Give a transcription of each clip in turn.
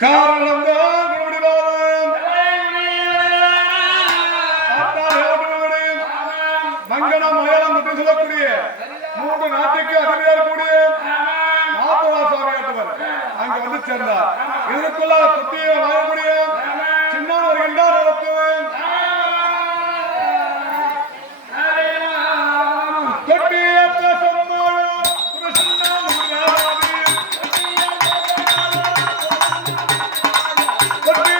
காரணம் தான் விடுவாரம் மங்கனம் மயிலம் என்று சொல்லக்கூடிய மூன்று நாட்டுக்கு அதிபதியாக இருக்கக்கூடிய நாற்பதா சுவாமி ஆட்டவர் அங்க வந்து சேர்ந்தார். இதற்குள்ள தொட்டியை வாழக்கூடிய சின்ன வருகின்றார் நடத்துவேன் தொட்டியற்ற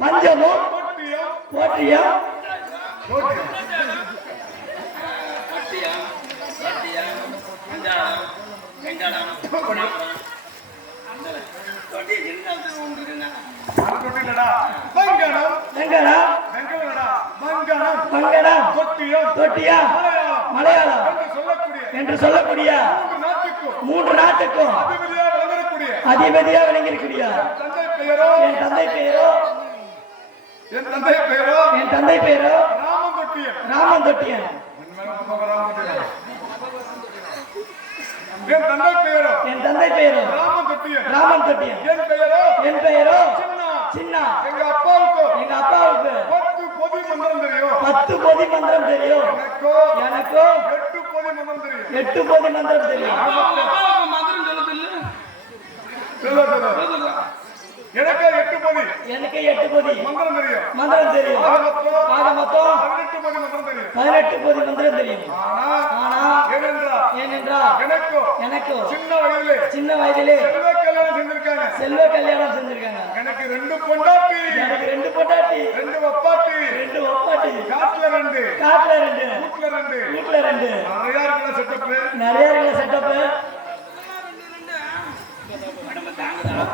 மஞ்சமும் போற்றியும் வெங்கடம் மங்கடம் தொட்டியா மலையாளம். என்று சொல்லக்கூடிய. மூன்று நாட்டுக்கும். அதிபதியா விளங்கியிருக்கிறிய? என் தந்தை பெயரோ? என் தந்தை பெயரோ? என் தந்தை பெயரோ? ராமன் தொட்டியன் ராமன் தொட்டியன் என் தந்தை பெயரோ? ராமன் தொட்டியன் என் பெயரோ? என் பெயரோ? சின்னா. சின்ன. எங்க அப்பாவுக்கு. எங்க அப்பாவுக்கு. பத்து பொதி மந்திரம் தெரியும். பத்து பொதி மந்திரம் தெரியும். எனக்கோ? எனக்கும் எட்டு பொதி மந்திரம் தெரியும். எட்டு பொதி மந்திரம் தெரியும். சொல்ல, சொல்ல. எனக்கு எட்டு பொதி. எனக்கு எட்டு பொதி. மந்திரம் தெரியும். மந்திரம் தெரியும். ஆக மொத்தம் பதினெட்டு பொதி மந்திரம் தெரியும். பதினெட்டு பொதி மந்திரம் தெரியும். எனக்கு? சின்ன வயதிலே. சின்ன வயதிலே. செல்வ கல்யாணம் செஞ்சிருக்காங்க. செல்வ கல்யாணம் செஞ்சிருக்காங்க. எனக்கு ரெண்டு பொண்டாட்டி. எனக்கு ரெண்டு பொண்டாட்டி. ரெண்டு ஒப்பாட்டி. ரெண்டு ஒப்பாட்டி. காட்டுல ரெண்டு. காட்டுல ரெண்டு. வீட்டுல ரெண்டு. வீட்டுல ரெண்டு. நிறைய இருக்கிற செட்டப் நிறைய இருக்கிற செட்டப் தாங்குதா